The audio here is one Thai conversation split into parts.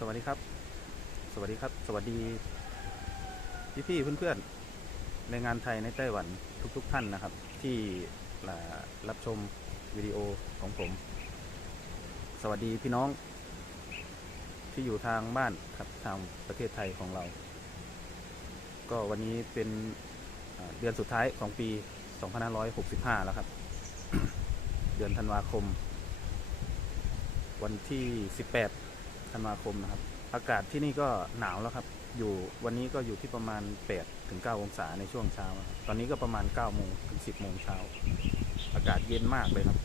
สวัสดีครับ สวัสดีครับ สวัสดี พี่พี่ๆเพื่อนๆในงานไทยในไต้หวันทุกๆทท่านนะครับ ที่รับชมวิดีโอของผม สวัสดีพี่น้อง ที่อยู่ทางบ้านครับทางประเทศไทยของเรา ก็วันนี้เป็นเดือนสุดท้ายของปี 2565 แล้วครับ เดือนธันวาคม วันที่ 18 ธันวาคมนะครับ อากาศที่นี่ก็หนาวแล้วครับ อยู่วันนี้ก็อยู่ที่ประมาณ8ถึง9องศาในช่วงเช้า ตอนนี้ก็ประมาณ9โมงถึง10โมงเช้า อากาศเย็นมากเลยครับ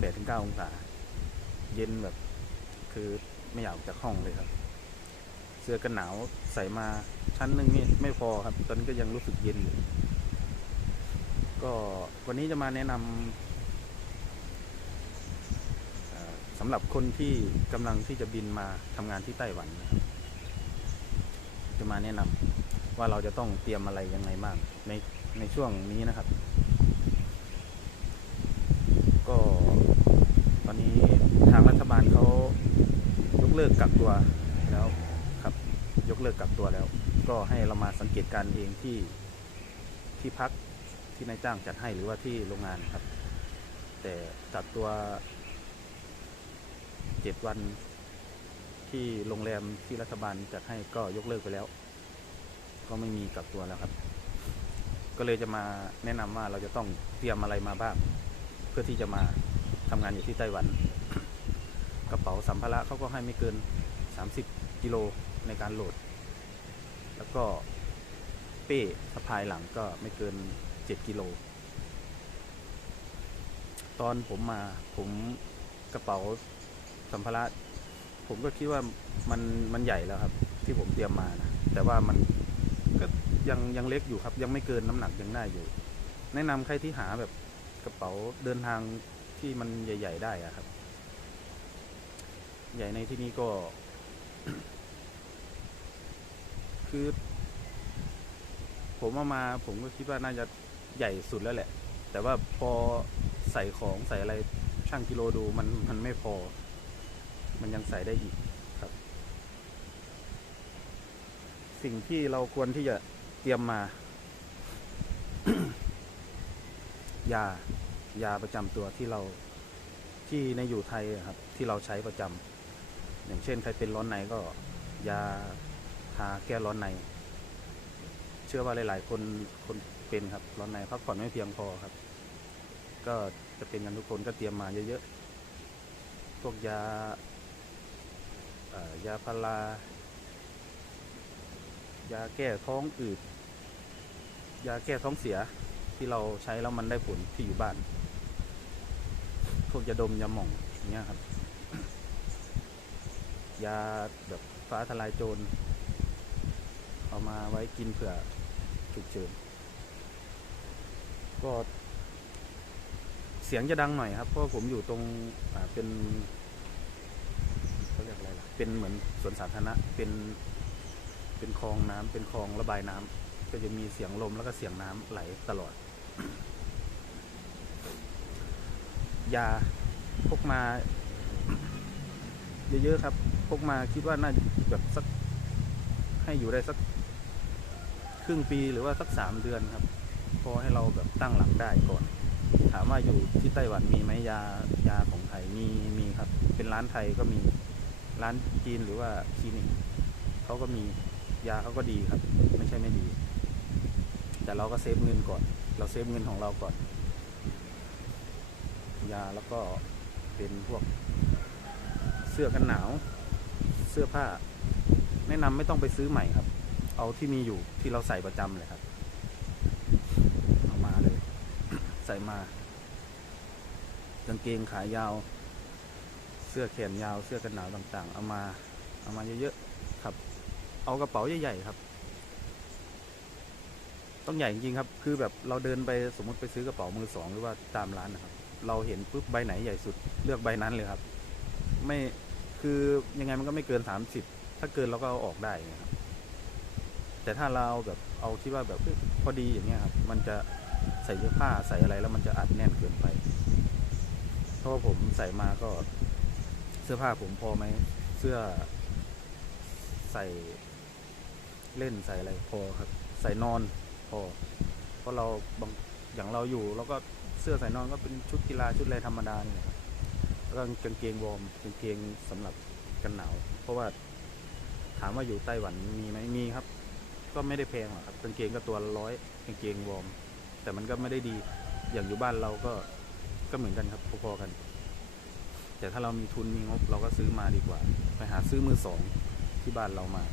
8ถึง9องศา เย็นแบบคือไม่อยากออกจากห้องเลยครับ เสื้อกันหนาวใส่มาชั้นหนึ่งนี่ไม่พอครับ ตอนนี้ก็ยังรู้สึกเย็นอยู่ก็วันนี้จะมาแนะนำ เอ่อ สำหรับคนที่กำลังที่จะบินมาทำงานที่ไต้หวันจะมาแนะนำว่าเราจะต้องเตรียมอะไรยังไงบ้างในในช่วงนี้นะครับ ก็ตอนนี้ทางรัฐบาลเขายกเลิกกักตัวแล้วครับ ยกเลิกกักตัวแล้ว ก็ให้เรามาสังเกตการณ์เองที่ที่พักที่นายจ้างจัดให้หรือว่าที่โรงงานครับ แต่กักตัว เจ็ดวันที่โรงแรมที่รัฐบาลจัดให้ก็ยกเลิกไปแล้ว ก็ไม่มีกักตัวแล้วครับ ก็เลยจะมาแนะนำว่าเราจะต้องเตรียมอะไรมาบ้าง เพื่อที่จะมาทำงานอยู่ที่ไต้หวัน กระเป๋าสัมภาระเขาก็ให้ไม่เกิน 30กิโลในการโหลด แล้วก็เป้สะพายหลังก็ไม่เกิน 7กิโลตอนผมมาผมกระเป๋า สัมภาระผมก็คิดว่ามันมันใหญ่แล้วครับ ที่ผมเตรียมมานะแต่ว่ามันก็ยังยังเล็กอยู่ครับ ยังไม่เกินน้ำหนักยังได้อยู่ แนะนำใครที่หาแบบกระเป๋าเดินทางที่มันใหญ่ ๆ ได้อะครับ ใหญ่ในที่นี้ก็ คือ ผมเอามา ผมก็คิดว่าน่าจะใหญ่สุดแล้วแหละ แต่ว่าพอใส่ของใส่อะไรช่างกิโลดูมันมันไม่พอ มันยังใส่ได้อีกครับ สิ่งที่เราควรที่จะเตรียมมา ยายาประจำตัวที่เราที่ในอยู่ไทยครับ ที่เราใช้ประจำอย่างเช่นใครเป็นร้อนในก็ ยาทาแก้ร้อนใน เชื่อว่าหลาย ๆ คนคนเป็นครับ ร้อนในพักผ่อนไม่เพียงพอครับ ก็จะเป็นกันทุกคนก็เตรียมมาเยอะๆพวกยา ยาพารายาแก้ท้องอืด ยาแก้ท้องเสียที่เราใช้แล้วมันได้ผลที่อยู่บ้านพวกยาดมยาหม่องเงี้ยครับ ยาแบบฟ้าทลายโจรเอามาไว้กินเผื่อฉุกเฉินก็เสียงจะดังหน่อยครับเพราะผมอยู่ตรงเป็น เขาเรียกอะไรล่ะเป็นเหมือนสวนสาธารณะเป็น เป็นคลองน้ำเป็นคลองระบายน้ำก็จะมีเสียงลมแล้วก็เสียงน้ำไหลตลอด ยาพกมา เยอะๆครับพกมาคิดว่าน่าแบบสักให้อยู่ได้สัก ครึ่งปีหรือว่าสักสามเดือนครับ พอให้เราแบบตั้งหลักได้ก่อน ถามว่าอยู่ที่ไต้หวันมีไหมยายาของไทยมีมีครับ เป็นร้านไทยก็มี ร้านจีนหรือว่าคลินิกเขาก็มียาเขาก็ดีครับ ไม่ใช่ไม่ดี แต่เราก็เซฟเงินก่อน เราเซฟเงินของเราก่อน ยาแล้วก็เป็นพวกเสื้อกันหนาว เสื้อผ้า แนะนำไม่ต้องไปซื้อใหม่ครับ เอาที่มีอยู่ที่เราใส่ประจำเลยครับเอามาเลย ใส่มากางเกงขายาว เสื้อแขนยาวเสื้อกันหนาวต่างๆ เอามาเอามาเยอะๆครับ เอากระเป๋าใหญ่ๆครับ ต้องใหญ่จริงๆครับ คือแบบเราเดินไปสมมติไปซื้อกระเป๋ามือสองหรือว่าตามร้านนะครับ เราเห็นปุ๊บใบไหนใหญ่สุดเลือกใบนั้นเลยครับ ไม่คือยังไงมันก็ไม่เกินสามสิบถ้าเกินเราก็เอาออกได้นะครับ แต่ถ้าเราแบบเอาคิดว่าแบบพอดีอย่างเงี้ยครับมันจะใส่เสื้อผ้าใส่อะไรแล้วมันจะอัดแน่นเกินไปเพราะว่าผมใส่มาก็ เสื้อผ้าผมพอไหม เสื้อใส่เล่นใส่อะไรพอครับ ใส่นอนพอ เพราะเราบางอย่างเราอยู่เราก็เสื้อใส่นอนก็เป็นชุดกีฬาชุดอะไรธรรมดานี่แหละครับแล้วก็กางเกงวอร์มกางเกงสำหรับกันหนาว เพราะว่าถามว่าอยู่ไต้หวันมีไหมมีครับ ก็ไม่ได้แพงหรอกครับกางเกงก็ตัวร้อยกางเกงวอร์มแต่มันก็ไม่ได้ดี อย่างอยู่บ้านเราก็ก็เหมือนกันครับพอๆกัน แต่ถ้าเรามีทุนมีงบเราก็ซื้อมาดีกว่า ไปหาซื้อมือสองที่บ้านเรามา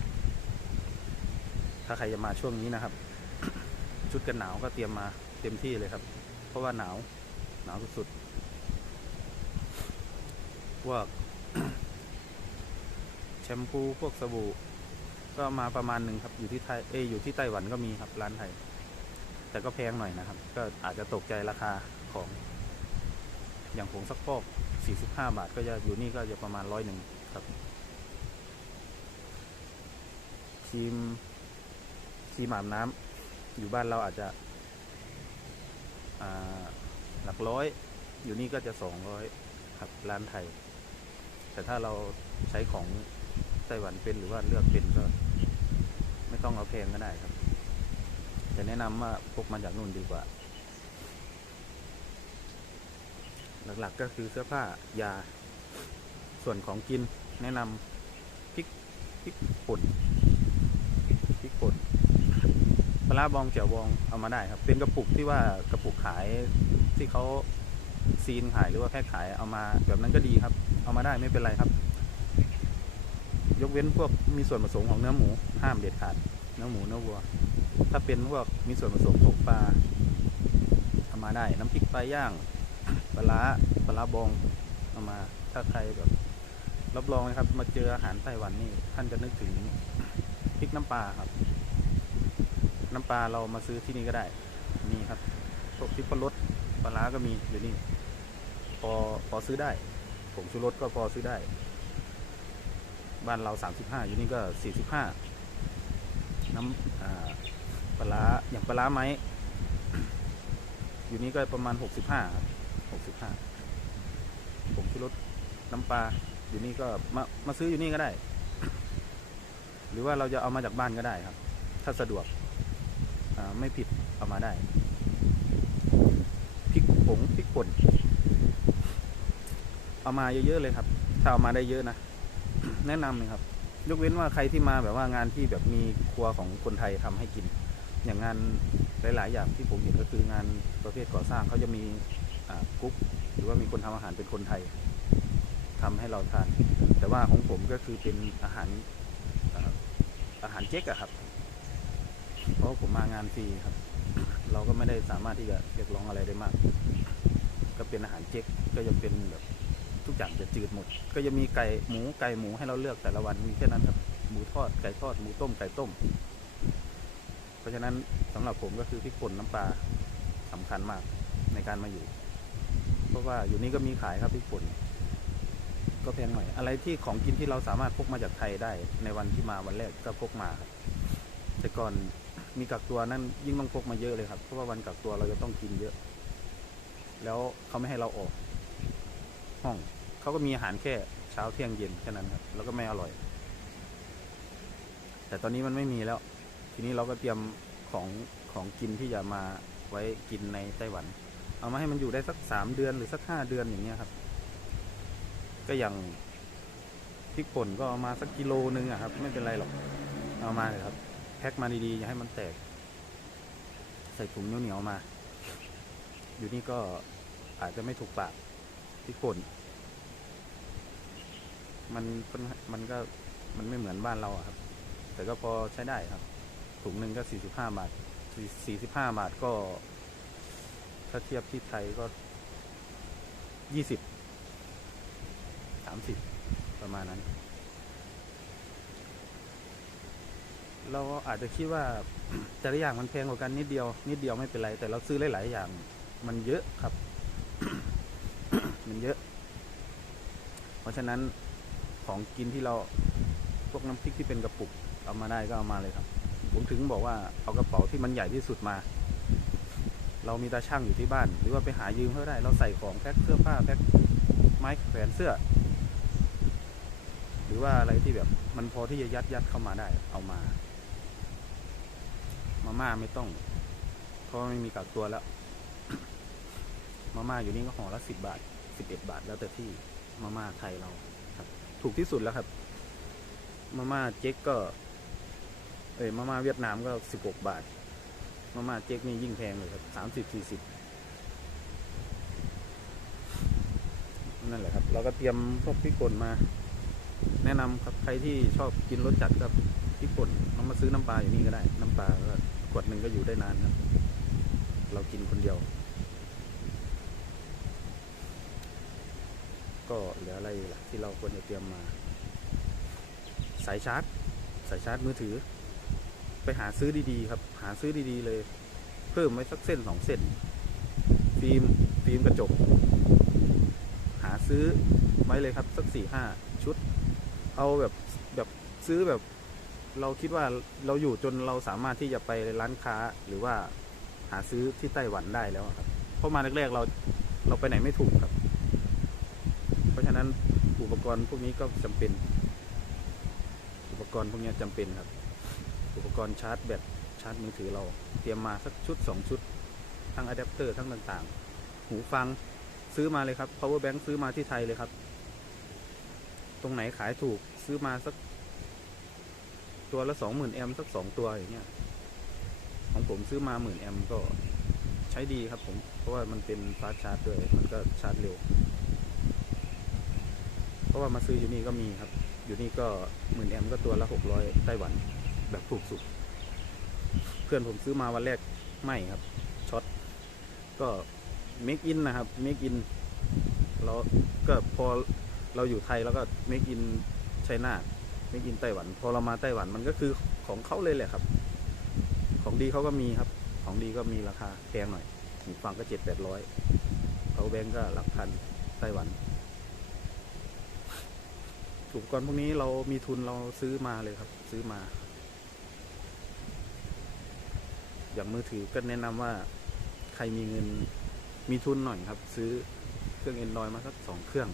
ถ้าใครจะมาช่วงนี้นะครับ ชุดกันหนาวก็เตรียมมาเต็มที่เลยครับ เพราะว่าหนาวหนาวสุดๆพวกแชมพูพวกสบู่ก็มาประมาณหนึ่งครับ อยู่ที่ไทยเอยอยู่ที่ไต้หวันก็มีครับร้านไทย แต่ก็แพงหน่อยนะครับ ก็อาจจะตกใจราคาของอย่างผงซักฟอก 45 บาทก็จะอยู่นี่ก็จะประมาณร้อยหนึ่งครับครีมครีมอาบน้ำอยู่บ้านเราอาจจะหลักร้อย อยู่นี่ก็จะสองร้อยครับร้านไทย แต่ถ้าเราใช้ของไต้หวันเป็นหรือว่าเลือกเป็นก็ ไม่ต้องเอาแพงก็ได้ครับ แต่แนะนำว่าพกมาจากนู่นดีกว่า หลักๆก็คือเสื้อผ้ายา ส่วนของกินแนะนำพริกพริกป่นพริกป่นปลาบองเจียวบองเอามาได้ครับ เป็นกระปุกที่ว่ากระปุกขายที่เขาซีนขายหรือว่าแพ็คขายเอามาแบบนั้นก็ดีครับ เอามาได้ไม่เป็นไรครับ ยกเว้นพวกมีส่วนผสมของเนื้อหมูห้ามเด็ดขาด เนื้อหมูเนื้อวัว ถ้าเป็นพวกมีส่วนผสมของปลาเอามาได้น้ำพริกปลาย่าง ปลาปลาบองเอามา ถ้าใครแบบ รับรองนะครับ มาเจออาหารไต้หวันนี่ท่านจะนึกถึงพริกน้ำปลาครับ น้ำปลาเรามาซื้อที่นี่ก็ได้มีครับพวกพริกปลารสปลาร้าก็มีอยู่นี่พอพอซื้อได้ผงชูรสก็พอซื้อได้ บ้านเราสามสิบห้าอยู่นี่ก็สี่สิบห้าน้ำปลาอย่างปลาไหมอยู่นี่ก็ประมาณหกสิบ ห้าหกสิบห้าผงชูรสน้ำปลาอยู่นี่ก็มามาซื้ออยู่นี่ก็ได้ หรือว่าเราจะเอามาจากบ้านก็ได้ครับ ถ้าสะดวกไม่ผิดเอามาได้พริกผงพริกป่นเอามาเยอะๆเลยครับ ถ้าเอามาได้เยอะนะแนะนำเลยครับ ยกเว้นว่าใครที่มาแบบว่างานที่แบบมีครัวของคนไทยทำให้กิน อย่างงานหลาย ๆ อย่างที่ผมเห็นก็คืองานประเภทก่อสร้างเขาจะมี กุ๊กหรือว่ามีคนทำอาหารเป็นคนไทยทำให้เราทาน แต่ว่าของผมก็คือเป็นอาหารอาหารเจ๊กอะครับ เพราะผมมางานฟรีครับ เราก็ไม่ได้สามารถที่จะเรียกร้องอะไรได้มาก ก็เป็นอาหารเจ๊กก็จะเป็นแบบทุกอย่างจะจืดหมด ก็จะมีไก่หมูไก่หมูให้เราเลือกแต่ละวันมีแค่นั้นครับ หมูทอดไก่ทอดหมูต้มไก่ต้ม เพราะฉะนั้นสำหรับผมก็คือพริกป่นน้ำปลาสำคัญมากในการมาอยู่ เพราะว่าอยู่นี่ก็มีขายครับพริกป่นก็แพงหน่อย อะไรที่ของกินที่เราสามารถพกมาจากไทยได้ ในวันที่มาวันแรกก็พกมาครับแต่ก่อนมีกักตัวนั่นยิ่งต้องพกมาเยอะเลยครับเพราะว่าวันกักตัวเราจะต้องกินเยอะ แล้วเขาไม่ให้เราออก ห้องเขาก็มีอาหารแค่เช้าเที่ยงเย็นแค่นั้นครับ แล้วก็ไม่อร่อย แต่ตอนนี้มันไม่มีแล้ว ทีนี้เราก็เตรียมของของกินที่จะมาไว้กินในไต้หวัน เอามาให้มันอยู่ได้สักสามเดือนหรือสักห้าเดือนอย่างเงี้ยครับ ก็อย่างพริกป่นก็เอามาสักกิโลนึงอะครับ ไม่เป็นไรหรอกเอามาเลยครับ แพ็คมาดีๆอย่าให้มันแตก ใส่ถุงเหนียวๆมา อยู่นี่ก็อาจจะไม่ถูกปากพริกป่นมันมันก็มันไม่เหมือนบ้านเราอะครับ แต่ก็พอใช้ได้ครับ ถุงหนึ่งก็สี่สิบห้าบาทสี่สิบห้าบาทก็ ถ้าเทียบที่ไทยก็ยี่สิบสามสิบประมาณนั้น เราอาจจะคิดว่าแต่ละอย่างมันแพงกว่ากันนิดเดียว นิดเดียวไม่เป็นไร แต่เราซื้อหลาย ๆ อย่าง มันเยอะครับ มันเยอะ เพราะฉะนั้นของกินที่เราพวกน้ำพริกที่เป็นกระปุกเอามาได้ก็เอามาเลยครับ ผมถึงบอกว่าเอากระเป๋าที่มันใหญ่ที่สุดมา เรามีตาช่างอยู่ที่บ้าน หรือว่าไปหายืมเขาได้ เราใส่ของแพ็คเสื้อผ้าแพ็คไม้แขวนเสื้อ หรือว่าอะไรที่แบบมันพอที่จะยัดยัดเข้ามาได้ เอามา มาม่าไม่ต้อง เพราะไม่มีกักตัวแล้ว มาม่าอยู่นี่ก็ห่อละสิบบาทสิบเอ็ดบาทแล้วแต่ที่มาม่าไทยเราครับ ถูกที่สุดแล้วครับ มาม่าเจ๊กก็ เอ้ยมาม่าเวียดนามก็สิบหกบาท มาม่าเจ๊กนี่ยิ่งแพงเลยครับสามสิบสี่สิบนั่นแหละครับ เราก็เตรียมพวกพริกป่นมา แนะนำครับใครที่ชอบกินรสจัดครับพริกป่นเรามาซื้อน้ำปลาอยู่นี่ก็ได้ น้ำปลาก็ขวดหนึ่งก็อยู่ได้นานครับ เรากินคนเดียว ก็เหลืออะไรล่ะที่เราควรจะเตรียมมา สายชาร์จ สายชาร์จมือถือ ไปหาซื้อดีๆครับ หาซื้อดีๆเลย เพิ่มไว้สักเส้นสองเส้น ฟิล์มฟิล์มกระจก หาซื้อไว้เลยครับ สักสี่ห้าชุด เอาแบบแบบซื้อแบบ เราคิดว่าเราอยู่จนเราสามารถที่จะไปร้านค้าหรือว่าหาซื้อที่ไต้หวันได้แล้วครับ เพราะมาแรกๆเราเราไปไหนไม่ถูกครับ เพราะฉะนั้นอุปกรณ์พวกนี้ก็จำเป็น อุปกรณ์พวกนี้จำเป็นครับ อุปกรณ์ชาร์จแบตชาร์จมือถือเรา เตรียมมาสักชุดสองชุด ทั้งอะแดปเตอร์ทั้งต่างๆ หูฟังซื้อมาเลยครับ power bank ซื้อมาที่ไทยเลยครับ ตรงไหนขายถูกซื้อมาสัก ตัวละสองหมื่นแอมสักสองตัวอย่างเงี้ยของผมซื้อมาหมื่นแอมก็ใช้ดีครับผม เพราะว่ามันเป็นฟาสชาร์จด้วย มันก็ชาร์จเร็ว เพราะว่ามาซื้ออยู่นี่ก็มีครับ อยู่นี่ก็หมื่นแอมก็ตัวละหกร้อยไต้หวัน แบบถูกสุด เพื่อนผมซื้อมาวันแรกไม่ครับช็อตก็เมคอินนะครับเมคอินเราก็พอเราอยู่ไทยแล้วก็เมคอินไชน่าเมคอินไต้หวัน พอเรามาไต้หวันมันก็คือของเขาเลยแหละครับ ของดีเขาก็มีครับ ของดีก็มีราคาแพงหน่อยหูฟังก็เจ็ดแปดร้อยเขาแบงก็หลักพันไต้หวันอุปกรณ์พวกนี้เรามีทุนเราซื้อมาเลยครับ ซื้อมา อย่างมือถือก็แนะนำว่าใครมีเงินมีทุนหน่อยครับ ซื้อเครื่อง Android มาสักสองเครื่อง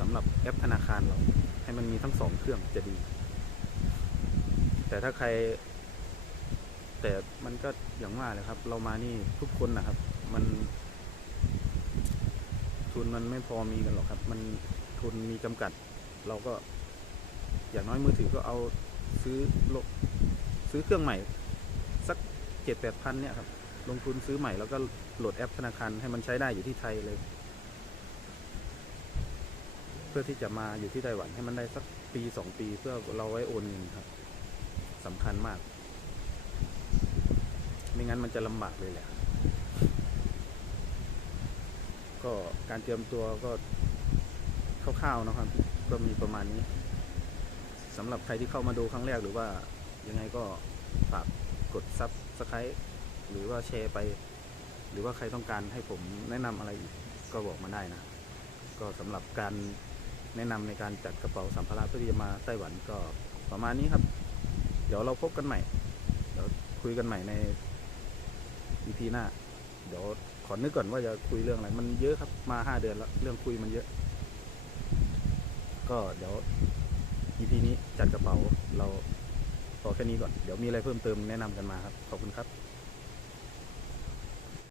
สำหรับแอปธนาคารเรา ให้มันมีทั้งสองเครื่องจะดี แต่ถ้าใคร แต่มันก็อย่างว่าเลยครับ เรามานี่ทุกคนนะครับ มัน ทุนมันไม่พอมีกันหรอกครับ มันทุนมีจำกัด เราก็อย่างน้อยมือถือก็เอาซื้อโลซื้อเครื่องใหม่ เจ็ดแปดพันเนี่ยครับ ลงทุนซื้อใหม่แล้วก็โหลดแอปธนาคารให้มันใช้ได้อยู่ที่ไทยเลย เพื่อที่จะมาอยู่ที่ไต้หวันให้มันได้สักปีสองปีเพื่อเราไว้โอนเงินครับสำคัญมาก ไม่งั้นมันจะลำบากเลยแหละ ก็การเตรียมตัวก็คร่าวๆนะครับ ก็มีประมาณนี้สำหรับใครที่เข้ามาดูครั้งแรกหรือว่ายังไงก็ฝากกดซับ สไครต์หรือว่าแชร์ไป หรือว่าใครต้องการให้ผมแนะนำอะไรอีกก็บอกมาได้นะ ก็สำหรับการแนะนำในการจัดกระเป๋าสัมภาระเพื่อที่จะมาไต้หวันก็ประมาณนี้ครับ เดี๋ยวเราพบกันใหม่ เดี๋ยวคุยกันใหม่ใน EP หน้า เดี๋ยวขอนึกก่อนว่าจะคุยเรื่องอะไร มันเยอะครับ มาห้าเดือนแล้ว เรื่องคุยมันเยอะ ก็เดี๋ยว EP นี้จัดกระเป๋าเรา พอแค่นี้ก่อน เดี๋ยวมีอะไรเพิ่มเติมแนะนำกันมาครับ ขอบคุณครับ